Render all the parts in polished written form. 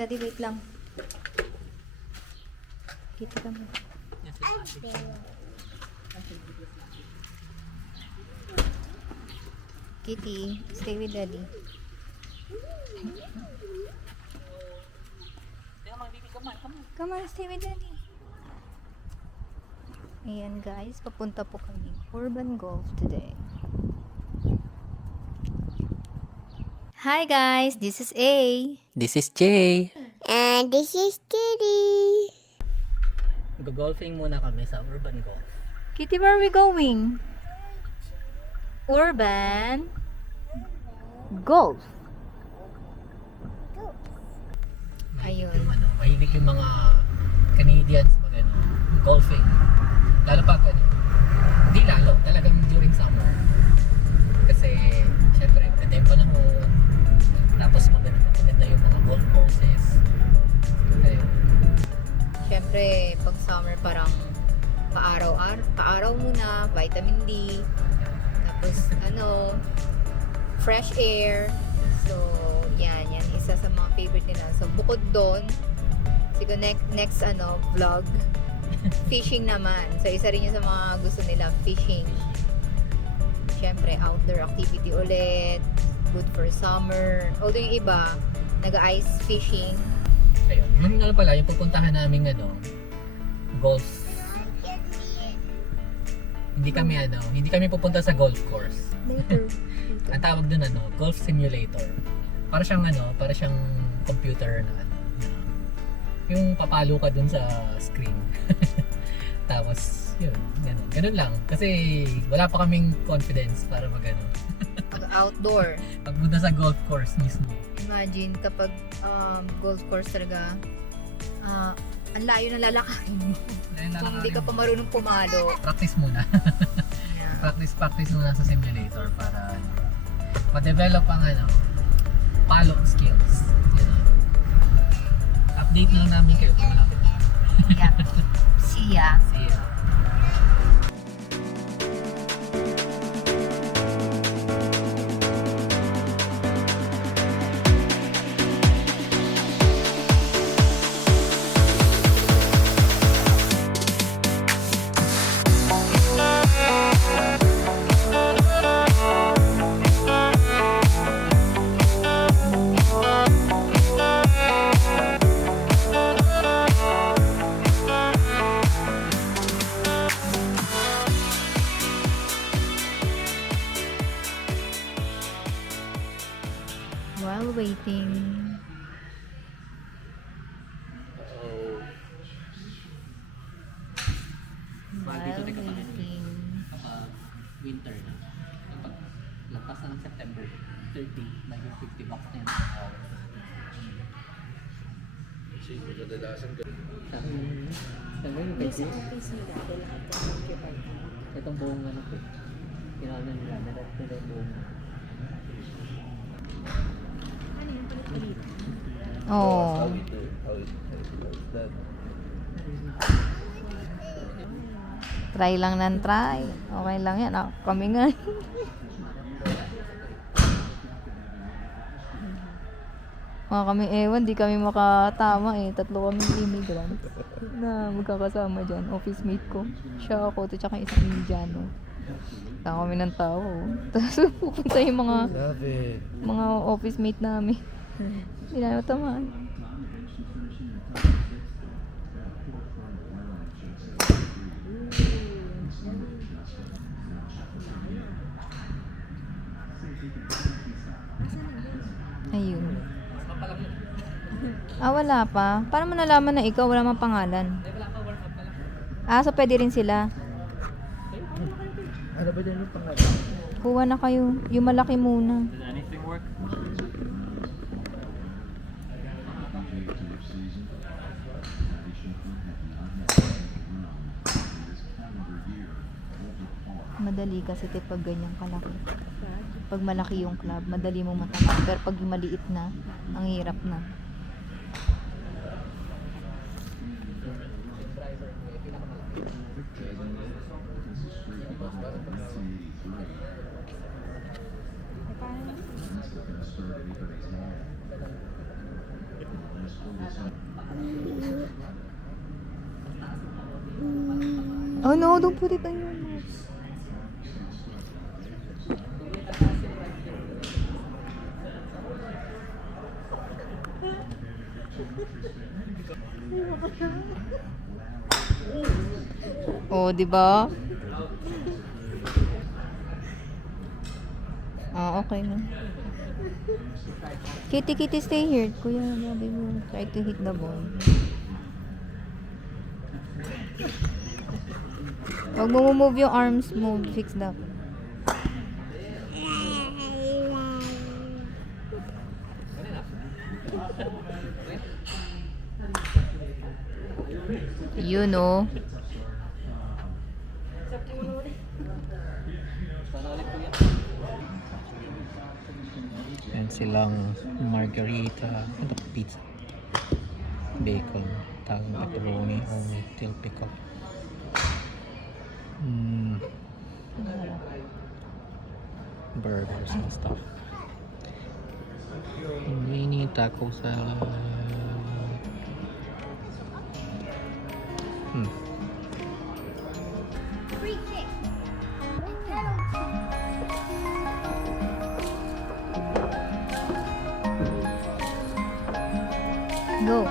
Daddy, wait lang. Kita ka mo. Kitty, stay with Daddy. Come on, stay with Daddy. Ayan guys, papunta po kami Urban Golf today. Hi guys, this is A. This is Jay. And this is Kitty. Go-golfing muna kami sa Urban Golf. Kitty, where are we going? Urban Golf. Ayun. Mahilig yung mga Canadians golfing. Lalo pag hindi lalo, talagang during summer. Kasi syempre, ganda yung panahon. Tapos maganda yung mga golf courses. Ayun. Syempre, pag summer parang paaraw muna, vitamin D. Tapos fresh air. So, yan isa sa mga favorite nila. So, bukod doon, siguro next vlog, fishing naman. So, isa rin yun sa mga gusto nila, fishing. Syempre, outdoor activity ulit. Good for summer. Although yung iba, nag-ice fishing. Ayun. Yung pala, yung pupuntahan namin golf. Hindi kami pupunta sa golf course. Later. Ang tawag dun golf simulator. Para siyang computer na yung papalo ka dun sa screen. Tapos yun, ganun lang. Kasi wala pa kaming confidence para Outdoor. pagpunta sa golf course mismo. Imagine kapag golf course talaga, ang layo na lalakarin mo. Kung hindi ka pa marunong pumalo. Practice muna. Yeah. Practice muna sa simulator para ma-develop ang palo skills. Yun. Update lang namin kayo kung malapit na. Yeah. See ya. See ya. While waiting. While waiting. Kapag winter na, kapag lakas ng September 30, may $50 na yun. Kasi kadalasan Itong buong kinaano nila, nalat nila yung buong Oh. Try lang ng try. Okay lang yan. Kami nga. Kami ewan, di kami makatama eh. 3 kami immigrant na magkakasama dyan. Office mate ko. Siya ako, at saka isang Indiano. Tama kami ng tao. Tapos pupunta yung mga office mate namin. Hindi na tamaan. Ayun. Wala pa. Paano mo nalaman na ikaw wala mang pangalan? So pwede rin sila. Ano ba dyan yung pangalan? Kuha na kayo. Yung malaki muna. Does anything work? Madali kasi pag ganyan kalaki. Pag malaki yung club, madali mong matama. Pero pag maliit na, ang hirap na. Oh no, don't put it on your nose. Oh, di ba? Ah, okay na. Kitty, kitty, stay here. Kuya, Bobby will try to hit the ball. Huwag mo move yung arms mo. Fix that. You know. Yan silang margarita, ano pizza, bacon, tagang pepperoni or dill pickle. Burgers and stuff. Mini taco salad. Free kick. Go.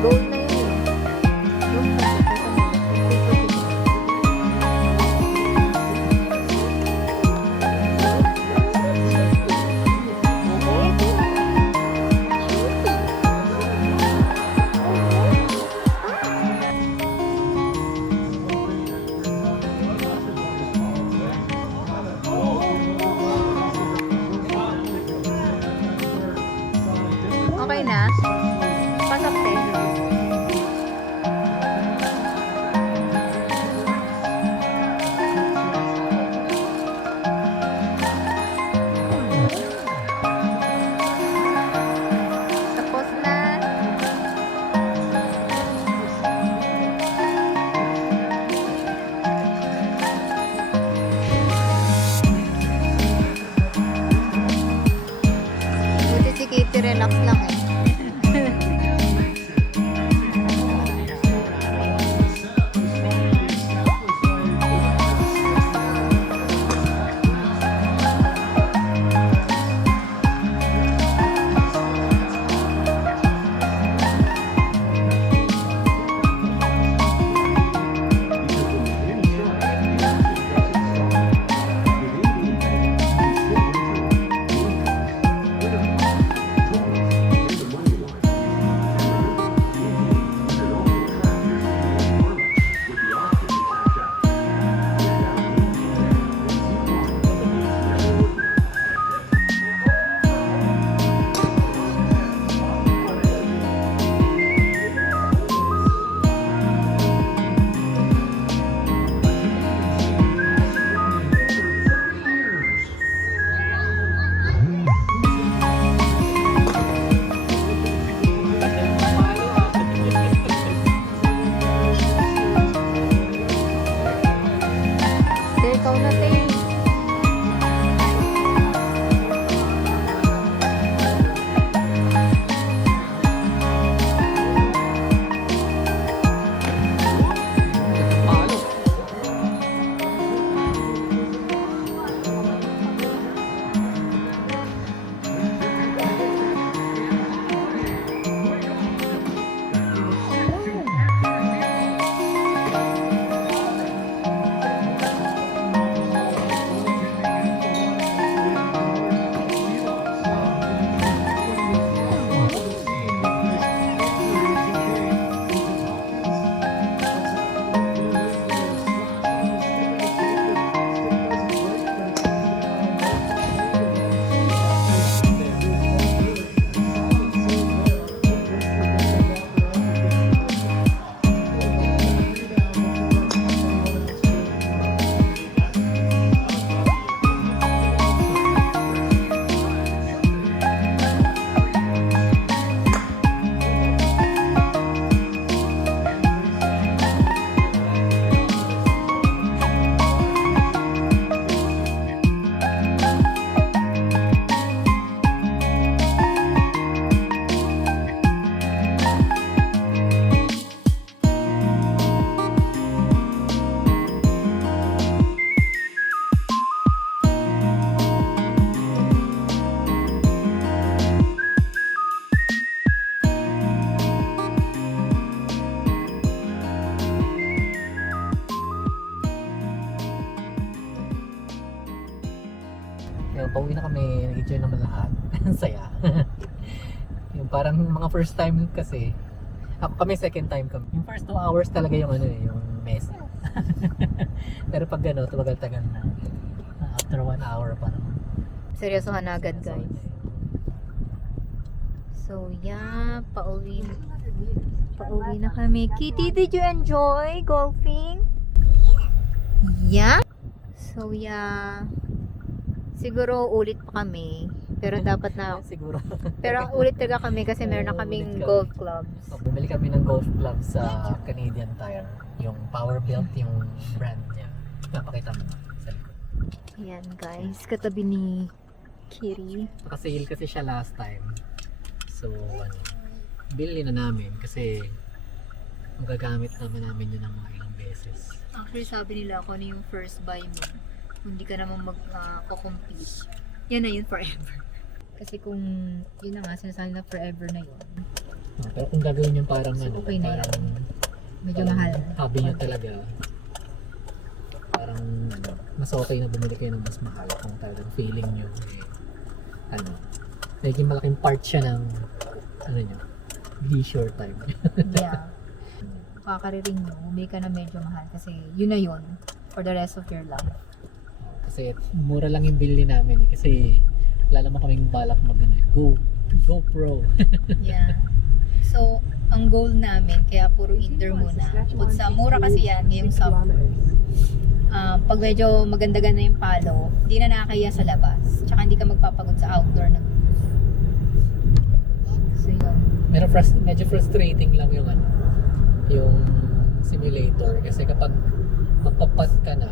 Goal na yun eh. Goal na. Okay na? Pasok tayo. Tapos na. Buti si Kitty relax lang eh. pauwi na kami, nag-enjoy naman lahat. Ang saya. Yung parang mga first time kasi, ako kami second time kami. Yung first 2 hours talaga yung ano eh, yung messy. Pero pag gano, tumagal-tagal na. After 1 hour parang. Seryosohan na agad, guys. So, yeah, pauwi na kami. Kitty, did you enjoy golfing? Yeah. So, yeah. Siguro ulit pa kami. Pero dapat na, Siguro. pero ulit talaga kami kasi meron na kaming Ulit kami. golf clubs. So, bumili kami ng golf club sa Canadian Tire. Yung Power Belt, yung brand niya. Napakita mo sa likod. Ayan, guys. Katabi ni Kitty. Naka-sale kasi siya last time. So, ano, bilhin na namin kasi magagamit naman namin yun ng mga ilang beses. Actually, sabi nila kung ano yung first buy mo, hindi ka naman mag-compete. Yan na yun forever. Kasi kung yun na nga, sinasabi na forever na yun. Pero kung gagawin yung parang So, ano, okay na yan. parang Medyo parang mahal. hobby nyo talaga. Parang mas okay na bumili kayo ng mas mahal kung talagang feeling nyo eh, ano, naging malaking part siya ng ano nyo, leisure time. Yeah. Kakariring mo, bumili ka na medyo mahal kasi yun na yun for the rest of your life. Kasi mura lang yung bili namin eh. Kasi wala naman kaming balak mag ano, go pro. Yeah. So, ang goal namin, kaya puro indoor muna. Bukod sa mura kasi yan, ngayong summer. Pag medyo maganda-ganda yung palo, hindi na nakakaya sa labas. Tsaka hindi ka magpapagod sa outdoor na. So, yun. Medyo frustrating lang yung ano, yung simulator. Kasi kapag magpapat ka na,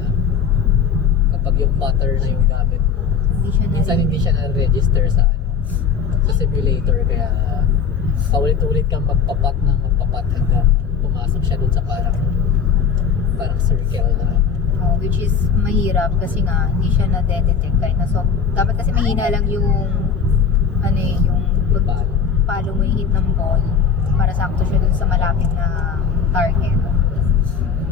kapag yung putter na yung gamit mo, Hindi siya minsan hindi siya na-register sa ano, sa simulator. Kaya paulit-ulit kang magpapat hanggang pumasok siya dun sa parang circle na. Which is mahirap kasi nga hindi siya na-detect kahit na so dapat kasi mahina lang yung ano eh, yung palo mo yung hit ng ball para sakto siya dun sa malapit na target.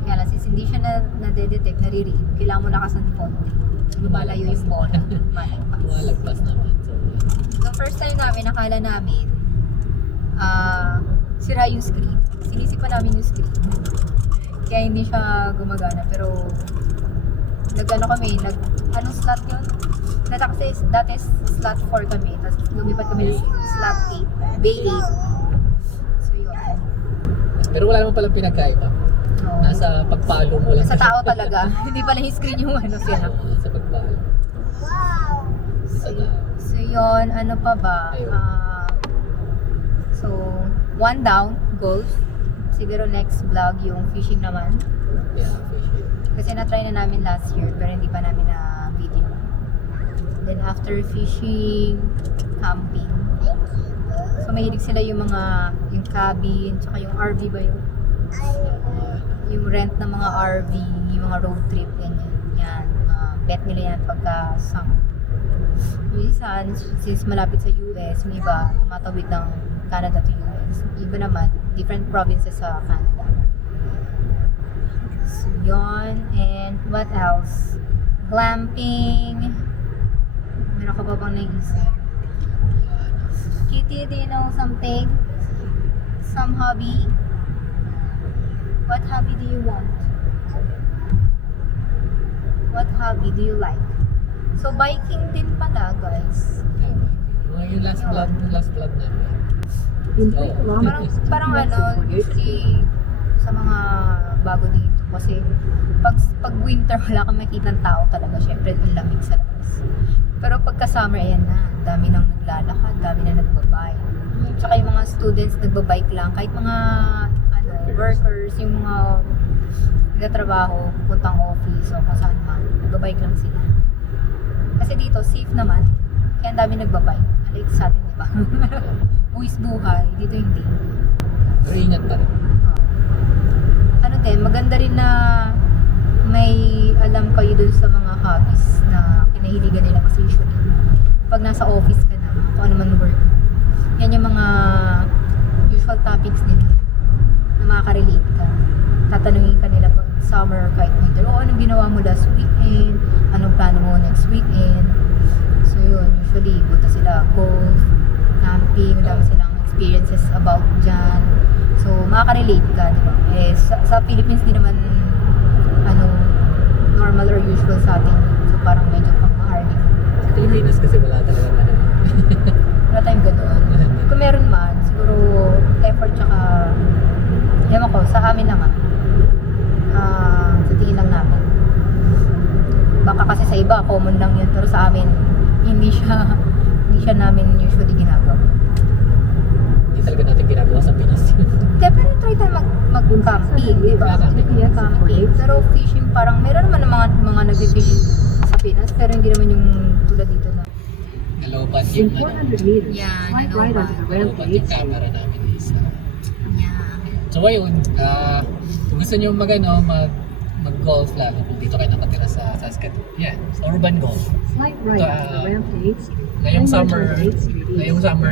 Kaya lang since hindi siya na-detect, nare-read, kailangan mo lakasan konti. Lumalayo yung ball. Lumalagpas naman. So, The first time namin, nakala namin sira yung screen. Sinisipan namin yung screen. Kaya hindi siya gumagana. Pero anong slot yun? Kasi dati slot 4 kami. Tapos lumipat kami ng slot 8. Bay 8. So yun. pero wala naman palang pinagkaiba. Oo. Nasa pagpalo mo lang. Sa tao talaga. Hindi pala yung screen yung ano siya. Nasa pagpalo. Sa tao. So yun, ano pa ba? Ayun. So, 1 down, golf. Siguro next vlog yung fishing naman. Yeah, fishing. Kasi na-try na namin last year pero hindi pa namin na video. Then after fishing, camping. So mahilig sila yung cabin, tsaka yung RV ba yun? Yung rent ng mga RV, yung mga road trip, ganyan. Yan, bet nila yan pagka summer. Yung isa, since malapit sa US, yung iba, tumatawid ng Canada to US. Yung iba naman, different provinces sa Canada. So, yun. And what else? Glamping. Meron ka pa bang naisip? Kitty, do you know something? Some hobby? What hobby do you want? What hobby do you like? So, biking din pala, guys. Yung last vlog namin. Oh. Parang usually sa mga bago dito kasi pag winter wala kang makikita ng tao talaga, syempre ang lamig sa labas. Pero pagka summer, ayan na, dami nang naglalakad, dami na nagbabike. Tsaka yung mga students nagbabike lang, kahit mga workers, yung mga nagtatrabaho, puntang office o kung saan man, nagbabike lang sila. Kasi dito, safe naman, kaya ang dami nagbabike. Like sa atin, di ba? Buwis buhay, dito hindi. Pero ingat pa rin. Ano din, maganda rin na may alam kayo dun sa mga hobbies na kinahiligan nila kasi usually pag nasa office ka na, kung ano man work, yan yung mga usual topics nila na makaka-relate ka. Tatanungin ka nila pag summer or kahit winter, anong ginawa mo last weekend? Anong plano mo next weekend? So yun, usually, punta sila golf, camping, dami silang experiences about dyan. So, makaka-relate ka, di ba? Eh, sa Philippines, di naman, normal or usual sa atin. So, parang medyo pang-hardy. Sa Pilipinas kasi wala talaga Wala tayong gano'n. Kung meron man, siguro effort tsaka, ewan ko, sa amin naman. Sa tingin lang namin. Baka kasi sa iba, common lang yun. Pero sa amin, hindi siya namin usually ginagawa. Hindi talaga natin ginagawa sa Pinas. Kaya pero try tayo mag-camping, di ba? Camping. Camping. Pero fishing, parang meron naman mga nag-fish sa Pinas, pero hindi naman yung tulad dito na. Nalobat yung In 400 meters, Yeah, swipe right onto the rail nalobat to yung camera namin is. Yeah. So ayun, kung gusto nyo mag-golf lalo kung dito kayo nakatira sa Saskatoon. Yan, sa urban golf. Swipe right onto the ramp to 8th Street. Ngayong Then summer, return to 8th Street ngayong East. summer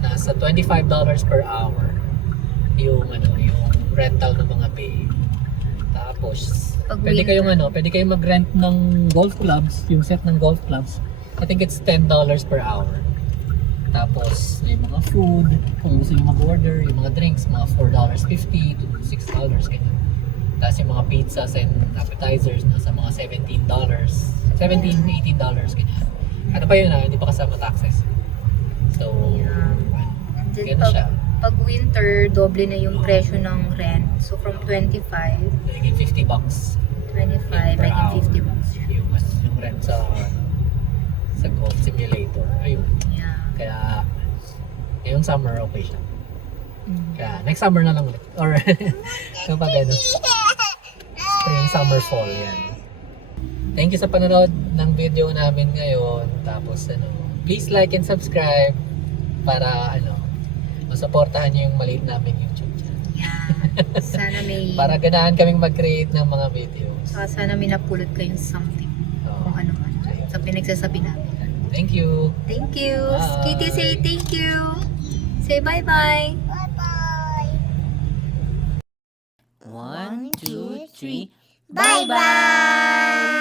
nasa $25 per hour yung rental ng mga bay. Tapos Pag pwede winter. pwede kayong mag-rent ng golf clubs, yung set ng golf clubs. I think it's $10 per hour. Tapos may mga food, kung gusto nyo mag-order, yung mga drinks, mga $4.50 to $6 ganyan. Tapos yung mga pizzas and appetizers nasa mga $17, $18 ganyan. Ano pa yun hindi pa kasama taxes. So, Then ganun siya. pag winter, doble na yung presyo ng rent. So from 25, Naging $50. 25, Per making hour. $50. Yung rent sa golf simulator. Ayun. Yeah. Kaya, ngayong summer, okay siya. Mm. Kaya, next summer na lang ulit. Or, kapag spring, summer, fall, yan. Thank you sa panonood ng video namin ngayon. Tapos, please like and subscribe para, masuportahan nyo yung maliit namin YouTube channel. Yeah. Sana may, Para ganahan kaming mag-create ng mga videos. sana may napulot kayong something. Kung ano man. Sa pinagsasabi namin. Thank you. Thank you. Bye. Kitty, say thank you. Say bye-bye. Bye-bye. 1, 2, 3. Bye-bye.